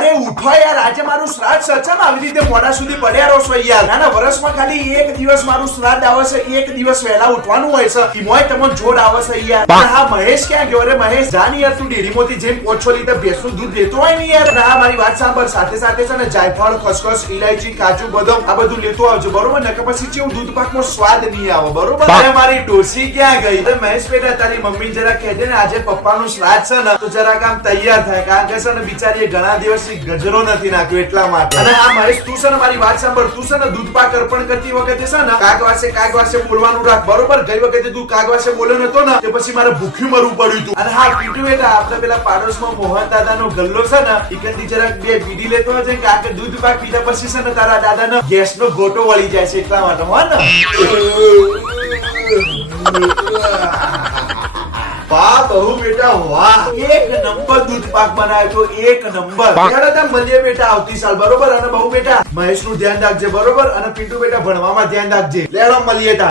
અરે ઉઠો યાર, આજે મારું શ્રાદ્ધ છે. ચમ આવી રીતે મોડા સુધી પડ્યા રહો છો યાર? ના ના, વર્ષમાં ખાલી એક દિવસ મારું શ્રાદ્ધ આવે છે, એક દિવસ વહેલા ઉઠવાનું હોય છે. ઈમોય તમને જોર આવે છે યાર. હા મહેશ ક્યાં ગયો? અરે મહેશ જાન યાર, તું ડેરીમાંથી જઈને 5-6 લીટર ભેંસનું દૂધ લેતો હોય ને યાર. હા મારી વાત સાંભળ, સાથે સાથે છે ને જાયફળ, ખસખસ, ઇલાયચી, કાજુ, બદામ આ બધું લેતો આવજો, બરોબર? નકર પછી કેવું દૂધ પાકમાં સ્વાદ નહીં આવે, બરોબર? અરે મારી ડોસી ક્યાં ગઈ? અરે મહેશ બેટા, તારી મમ્મી જરા કહેજે ને આજે પપ્પાનું શ્રાદ્ધ છે ને, તો જરાક આમ તૈયાર થાય, કારણ કે છે ને બિચારીએ ઘણા દિવસથી ગજરો નથી નાખ્યો એટલા માટે. અને હા મહેશ, તું છે ને મારી વાત સાંભળ, તું છે ને દૂધ પાક અર્પણ કરતી વખતે છે ને કાગ વાસે બોલવાનું રાખ, બરોબર? ગઈ વખતે તું કાગ વાસે બોલ્યો નતો ને, તે પછી મારે ભૂખ્યું મરવું પડ્યું હતું. અને હા પીટુ બેટા, આપણે પેલા પાડોશમાં મોહન દાદાનો ગલ્લો છે ને, ઈકનથી જરાક બે બીડી લેતો હોય છે, કારણ કે દૂધ પાક પીધા પછી છે ને તારા દાદાનો ગેસનો ગોટો વળી જાય છે એટલા માટે, હો ને? વાહ બહુ બેટા વાહ, એક નંબર દૂધ પાક બનાવ્યો તો, એક નંબર. ત્યારે મળીએ બેટા આવતી સાલ, બરોબર? અને બહુ બેટા મહેશ નું ધ્યાન રાખજે, બરોબર? અને પીટુ બેટા ભણવામાં ધ્યાન રાખજે. લેડો મળીએ તા.